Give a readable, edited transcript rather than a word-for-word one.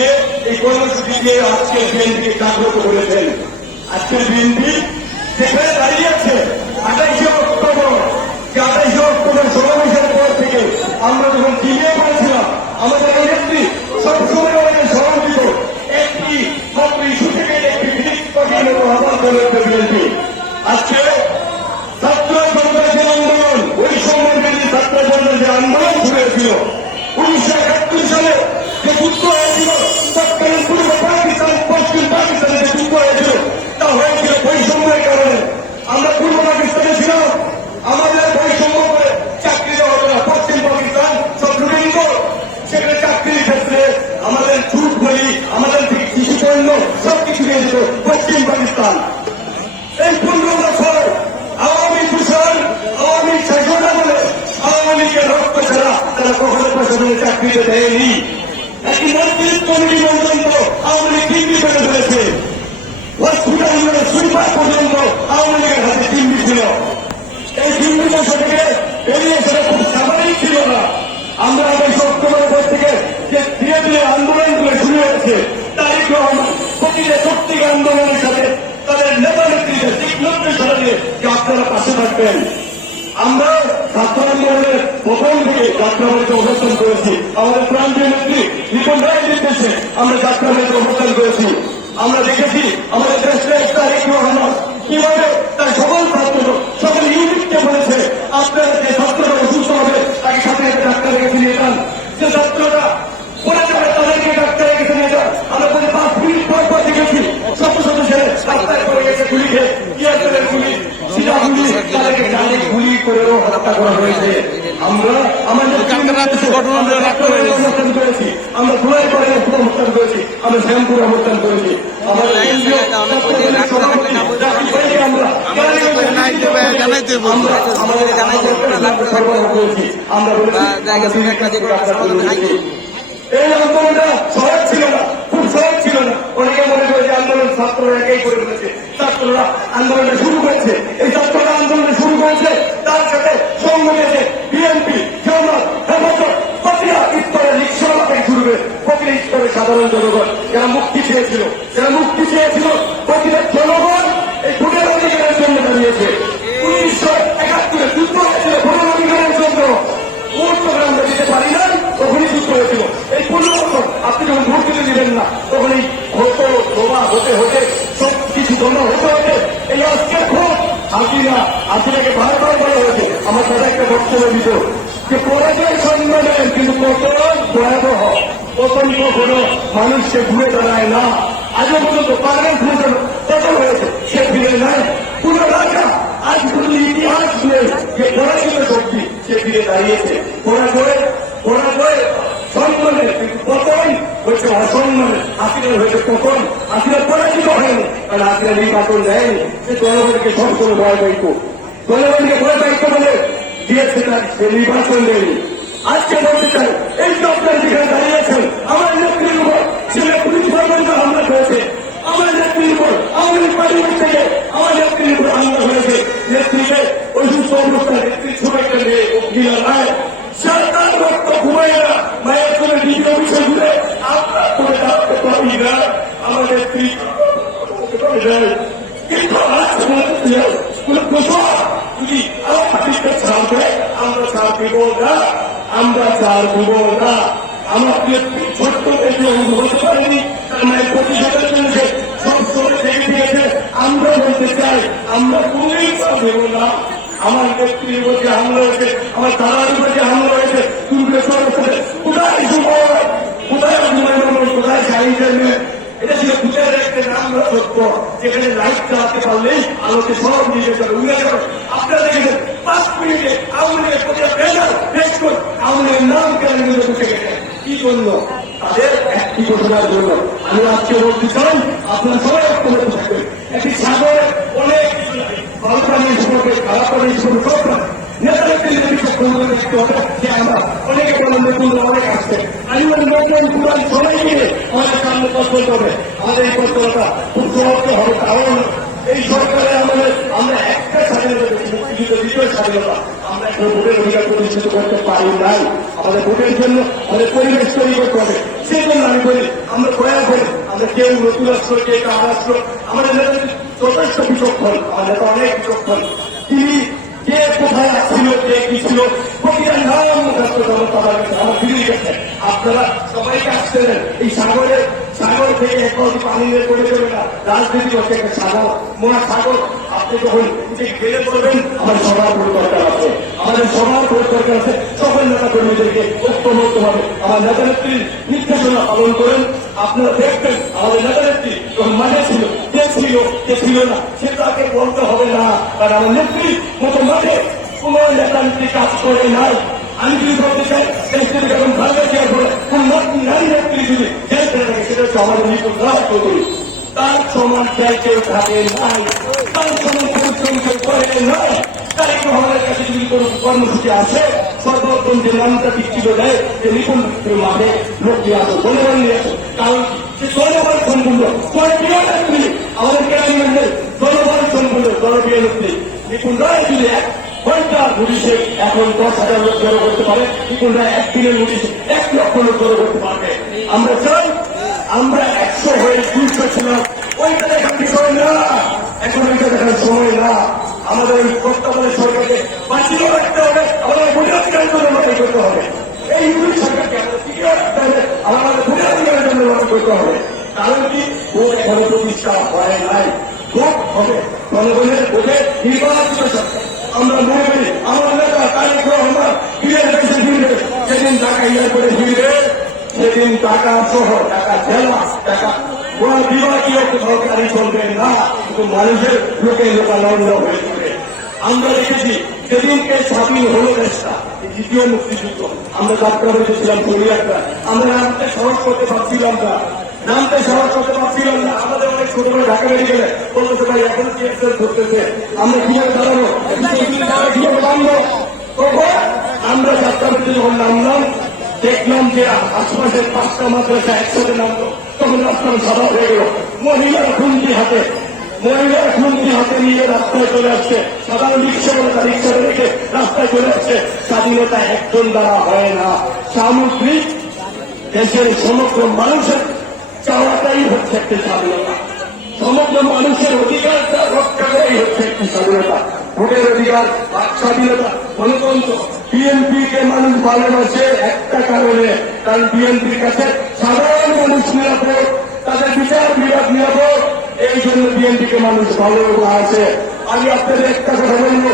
দিয়ে এই কর্মসূচি দিয়ে আজকের বিএনপিকে জাগ্রত করেছেন। আজকের বিএনপি সেখানে দাঁড়িয়ে আছে 28শে অক্টোবর, 28শে অক্টোবর সমাবেশের পর থেকে আমরা যখন জিমিয়ে পড়েছিলাম, আমাদের এই নেত্রী সবসময় আমাদের স্মরণ দিত একটি মাত্র ইস্যু থেকে একটি ভিত্তি পাখির মতো আহ্বান করেছে বিএনপি। আজকে ছাত্র জনতার যে আন্দোলন, ওই সময়ের ছাত্র জনতার যে আন্দোলন শুরু 1971 সালে যে যুদ্ধ হয়েছিল, তৎকালীন পূর্ব পাকিস্তান পশ্চিম পাকিস্তানে যে যুদ্ধ হয়েছিল, তা হয়েছিল বৈষম্যের কারণে। আমরা পূর্ব পাকিস্তানে ছিলাম, আমাদের বৈষম্য করে চাকরি দেওয়া হতো না। পশ্চিম পাকিস্তান সবরুবিন্দ, সেখানে চাকরির ক্ষেত্রে আমাদের ছুট বলি, আমাদের কৃষি পণ্য সবকিছু দিয়ে দিত পশ্চিম পাকিস্তান। এই 15 বছর আওয়ামী দূষণ, আওয়ামী শাসন বলে আওয়ামী লীগের রক্ত ছাড়া তারা কখনো প্রশাসনের চাকরিতে দেয়নি। একটি মন্ত্রী কমিটি পর্যন্ত আওয়ামী লীগ ডিগ্রি পেতে ফেলেছে। হসপিটাল সুইপার পর্যন্ত আওয়ামী লীগের হাতে ডিগ্রি ছিল। এই ডিগ্রি বছর থেকে বেরিয়ে সেটা খুব স্বাভাবিক ছিল না। আমরা 28 অক্টোবরের পর থেকে যে ধীরে ধীরে আন্দোলনগুলো শুরু হয়েছে, তারিক রহমান প্রতিটা শক্তির আন্দোলনের সাথে তাদের নেতা নেত্রীদের দিকলক্ষ্য সরালে যে আপনারা পাশে থাকবেন। আমরা ছাত্র আন্দোলনের প্রথম থেকে যাত্রাবাড়িতে অবস্থান করেছি। আমাদের প্রান্তীয় নেত্রী রিপন রায়ের নির্দেশে আমরা যাত্রাবাড়িতে অবস্থান করেছি। আমরা দেখেছি আমাদের দেশের তারিক রহমান কিভাবে তার সকল ছাত্র সকল ইউনিটকে বলেছে, আপনারা যে ছাত্ররা অসুস্থ হবে তাকে সাথে ডাক্তারের কাছে নিয়ে যান। যে ছাত্ররা পড়ে যাবে তাদেরকে ডাক্তারের কাছে নিয়ে যান। আমরা 5 মিনিট পর দেখেছি শত শত ছেলে রাস্তায় পড়ে গেছে গুলি খেয়ে, টিয়ারের গুলি, সিধা গুলি, তাদেরকে গাড়ি গুলি করেও হত্যা করা হয়েছে। আমরা আমাদের অবস্থান করেছি, আমরা ধুলাই করে অবস্থান করেছি, আমরা শ্যামপুরে অবস্থান করেছি। আমাদের এই আন্দোলনটা সহজ ছিল না, খুব সহজ ছিল না। অনেকে মনে করে যে আন্দোলন ছাত্ররা একাই করে ফেলেছে। ছাত্ররা আন্দোলনটা শুরু করেছে, এই ছাত্ররা আন্দোলন শুরু করেছে, তার সাথে সঙ্গ দিয়েছে বিএনপি, জামাত, হেফাজত, পাতিয়া স্তরের রিক্সাওয়ালা থেকে শুরু করে প্রতিটি স্তরের সাধারণ জনগণ যারা মুক্তি চেয়েছিল, প্রতিটা জনগণ এই ভোটের অধিকারের জন্য দাঁড়িয়েছে। 1971 যুদ্ধ হয়েছিল ভোটের অধিকারের জন্য। ভোট যখন আমরা দিতে পারি না, তখনই যুদ্ধ হয়েছিল। এই 15 বছর আপনি যখন ভোট দিতে দিবেন না, তখনই হতো জমা হতে হতে সব কিছু জমা হতে এই আজকের ভোট হাসিনাকে বারবার বলা হয়েছে। আমার সাথে একটা বক্তব্য দিত যে পরাজয় সম্মানের কিন্তু পতন ভয়াবহ। পতন কখনো মানুষকে ঘুরে দাঁড়ায় না। আজও পর্যন্ত পার্লামেন্ট পতন হয়েছে, সে ফিরে নাই। পুরো রাজা আজ পর্যন্ত ইতিহাস নেই যে পরাজিত শক্তি সে ফিরে দাঁড়িয়েছে। পরাজয় সম্মানের, কিন্তু পতন হচ্ছে অসম্মানের। হাসিনার হয়েছে পতন, হাসিনা পরাজিত হয়নি, কারণ হাসিনা নির্বাচন দেয়নি। সে জনগণকে সবসময় ভয় পাইত, জনগণকে ভয় পাইত বলে দিয়েছে, তার সে নির্বাচন দেয়নি। আজকে বলতে চাই, এই তো আপনার যেখানে দাঁড়িয়েছেন, আমার নেত্রীর উপর ছেলে পুলিশ বাহিনীতে হামলা করেছে, আমার নেত্রীর উপর আওয়ামী লীগ পার্টি থেকে আমার নেত্রীর উপর হামলা হয়েছে। নেত্রীকে অসুস্থ অবস্থায় নেত্রী ছোট একটা মেয়ে অগ্নিলা রায়, সরকার রক্ত ঘুমায় না, মায়ের করে দ্বিতীয় বিষয় ঘুরে আপনার করে দাঁড়াতে পারি না। আমার নেত্রী কিন্তু আমরা ছাড় দিব না, আমরা ছাড় দিব না। আমার নেত্রী ছোট্ট থেকে হতে পারেনি, তার মায়ের প্রতিশোধের জন্য সবসময় দেখে দিয়েছে। আমরা বলতে চাই, আমরা কোনোই দেব না। আমার নেত্রীর উপর যে হামলা হয়েছে, আমার তারার উপর যে হামলা হয়েছে, কোথায় সুমন, কোথায় কোথায় সাহিত্যের মেয়ে, এটা ছিল ভূতের একটা নাম সত্য, যেখানে লাইট চালাতে পারলেই আলোকে সব নিয়ে যাবে, উড়ে যাবে। আপনারা দেখেছেন 5 মিনিটে আওয়ামী লীগের প্রতি ব্যানার বেশ করে আওয়ামী লীগের নাম কেন বসে গেছে, কি জন্য? তাদের একটি ঘোষণার জন্য। আমি আজকে বলতে চাই, আপনারা সবাই ঐক্যবদ্ধ থাকবেন। একটি সাগরে অনেক কিছু লাগে, ভালো প্রাণী সম্পর্কে, খারাপ প্রাণী সম্পর্কে, সব প্রাণী নেতাদেরকে দেখতে হবে যে আমরা অনেকে বলেন নতুন অনেক আসছে, আমি নতুন পুরান সবাই মিলে আমাদের সামনে পছন্দ হবে। আমাদের এই পছন্দটা খুব সমাপ্ত হবে, কারণ এই সরকারে আমাদের আমরা একটা স্বাধীনতা মুক্তিযুদ্ধ দ্বিতীয় স্বাধীনতা আমরা এখন ভোটের অধিকার প্রতিষ্ঠিত করতে পারি নাই। আমাদের ভোটের জন্য আমাদের পরিবেশ তৈরি করতে হবে। সেই জন্য আমি বলি আমরা প্রয়াস করি, আমরা কেউ নতুন রাষ্ট্র কে রাষ্ট্র, আমাদের নেতা যথেষ্ট বিচক্ষণ, আমার নেতা অনেক বিচক্ষণ। তিনি কে কোথায় আসছিল, কে কি ছিল, প্রতিটা নাম মুখস্থ আমার ফিরিয়ে গেছে। আপনারা সবাইকে আসতে দেন। এই সাগর থেকে একবার পানি নিয়ে পড়ে যাবে না। রাজনীতি হচ্ছে একটা সাগর, মহা সাগর। আপনি যখন গেলে পড়বেন, আমাদের সবার ভোট দরকার আছে, আমাদের সবার ভোট দরকার আছে। সকল নেতা কর্মীদেরকে ঐক্যবদ্ধ হবে আমার নেতা নেত্রীর নির্দেশনা পালন করেন। আপনারা দেখবেন আমাদের নেতা নেত্রী যখন মাঠে ছিল, কে ছিল না সে তাকে বলতে হবে না, কারণ আমার নেত্রীর মতো মাঠে কোন নেতা নেত্রী কাজ করে নাই। আমি যদি বলতে চাই এখন ভালো দেওয়ার পরে কোন নারী নেত্রী যদি জেল থাকে, সেটা হচ্ছে আমাদের নিপুণ রাজ চৌধুরী। তার সমান কেউ থাকে নাই, তার সমান পরিশ্রম কেউ করে নাই। তার একটু আমাদের কাছে যদি কোনো কর্মসূচি আসে, সর্বোত্তম যে নামটা বিচ্ছিন্ন দেয় যে নিপুণ মাঠে লোক নিয়ে আসো, জনগণ নিয়ে আসো। কারণ সে জনগণ সম্পূর্ণ জনপ্রিয় নেত্রী, আমাদের গ্রামীণ জনগণ সম্পূর্ণ জনপ্রিয় নেত্রী নিপুণ রায় যদি এক ঘন্টা পুলিশে এখন 10,000 লোক জড়ো করতে পারে, নিপুণ রায় একদিনের নোটিশে 1 লক্ষ লোক জড়ো করতে পারবে। আমরা চাই আমরা 100 হয়ে 200 ছিলাম, ওইটা দেখার বিষয় না, এখন ওইটা দেখার সময় না। আমাদের ওই তত্ত্বাবধায়ক সরকারকে বাঁচিয়ে রাখতে হবে, আমাদের ভোটাধিকারের জন্য লড়াই করতে হবে। এই ইউনিট সরকারকে আমাদের টিকিয়ে রাখতে হবে, আমাদের ভোটাধিকারের জন্য লড়াই করতে হবে। কারণ কি ভোট এখনো প্রতিষ্ঠা হয় নাই, ভোট হবে জনগণের ভোটে নির্বাচিত সরকার। আমরা মনে করি আমার নেতা তারেক রহমান ফিরে দেশে ফিরবে, সেদিন টাকা করে ফিরবে, সেদিন টাকা সহ টাকা জেলা টাকা বিভাগীয় সরকারি চলবে না, কিন্তু মানুষের লোকে লোকানন্দ হয়ে যাবে। আমরা দেখেছি সেদিনকে স্বাধীন হলো দেশটা, দ্বিতীয় মুক্তিযুদ্ধ, আমরা যাত্রা হয়েছিলাম শরীরটা, আমরা নামতে সাহস করতে পারছিলাম না, আমাদের অনেক ছোট করে ঢাকা বেরিয়ে গেলে বলতে ভাই এখন কি ধরতেছে, আমরা কিভাবে দাঁড়াবো, কিভাবে নামবো। তখন আমরা যাত্রা করতে যখন নামলাম, দেখলাম যে আশপাশের 5টা মাদ্রাসা একসাথে নামলো, তখন রাস্তার সাদা হয়ে গেল। মহিলারা খুন্তি হাতে নিয়ে রাস্তায় চলে আসছে, সাধারণ রিক্সা বলে তার রিক্সাটা রেখে রাস্তায় চলে আসছে। স্বাধীনতা একজন দ্বারা হয় না, সামগ্রিক দেশের সমগ্র মানুষের চাওয়াটাই হচ্ছে একটি স্বাধীনতা, সমগ্র মানুষের অধিকারটা রক্ষা করাই হচ্ছে একটি স্বাধীনতা, ভোটের অধিকার, স্বাধীনতা, গণতন্ত্র। বিএনপিকে মানুষ ভালোবাসে একটা কারণে, কারণ বিএনপির কাছে সাধারণ মানুষ নিরাপদ, তাদের বিচার বিভাগ নিরাপদ, এই জন্য বিএনপিকে মানুষ ভালোবাসে। আমি আপনাদের একটা কথা বলবো,